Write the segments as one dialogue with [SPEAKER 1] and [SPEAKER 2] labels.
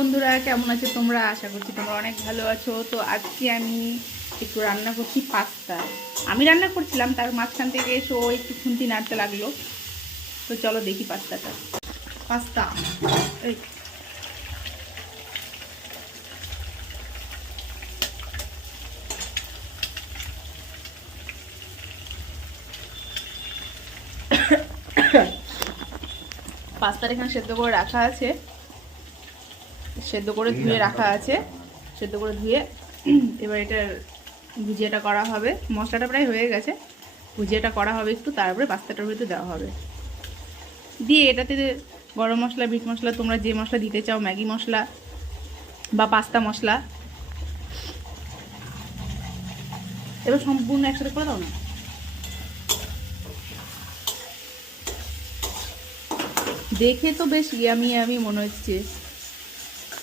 [SPEAKER 1] বন্ধুরা, কেমন আছো তোমরা? আশা করছি তোমরা অনেক ভালো আছো। তো আজকে আমি একটু রান্না করছি পাস্তা। আমি রান্না করছিলাম, তার মাঝখান থেকে এসে, একটু খুন্তি নাড়তে লাগল। তো চলো দেখি পাস্তাটা। পাস্তা। এই। এখানে সেদ্ধ করে রাখা আছে। সেদ্ধ করে ধুয়ে রাখা আছে। সেদ্ধ করে ধুয়ে এবার এটা ভুজিয়াটা করা হবে। মশলাটা প্রায় হয়ে গেছে। ভুজিয়াটা করা হবে একটু তারপরে পাস্তাটার ভিতরে দেওয়া হবে। দিয়ে এটাতে গরম মশলা বিট মশলা তোমরা যে মশলা দিতে চাও ম্যাগি মশলা বা পাস্তা মশলা। এবার সম্পূর্ণ একসাথে করে দাও না। দেখে তো বেশ ইয়ামি আমি মনে হচ্ছে।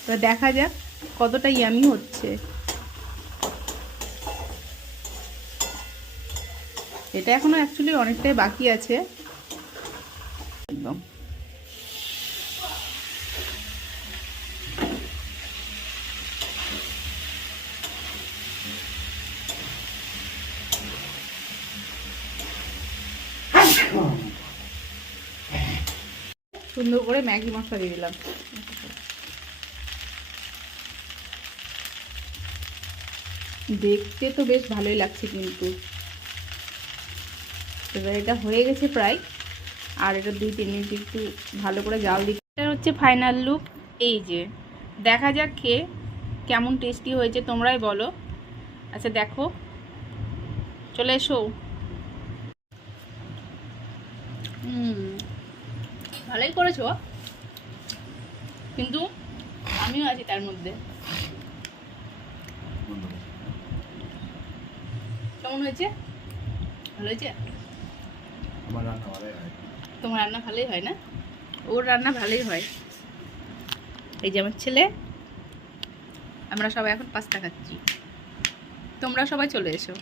[SPEAKER 1] এবার দেখা যাক কতটা ইয়ামি হচ্ছে। এটা এখনও অ্যাকচুয়ালি অনেকটাই বাকি আছে। একদম। সুন্দর করে ম্যাগি মশলা দিয়ে দিলাম। দেখতে তো বেশ ভালোই লাগছে কিন্তু। এবার এটা হয়ে গেছে প্রায়। আর এটা দুই তিন মিনিট একটু ভালো করে জাল দিতে এটা হচ্ছে ফাইনাল লুক এই যে, দেখা যাক খেয়ে কেমন টেস্টি হয়েছে, তোমরাই বলো। আচ্ছা দেখো। চলে এসো। ভালোই করেছ। কিন্তু আমিও আছি তার মধ্যে। কেমন হয়েছে? ভালো হয়েছে?
[SPEAKER 2] আমার রান্না ভালোই হয়।
[SPEAKER 1] তোমার রান্না ভালোই হয় না? ওর রান্না ভালোই হয়। এই যে আমার ছেলে আমরা সবাই এখন পাস্তা খাচ্ছি। তোমরা সবাই চলে এসো।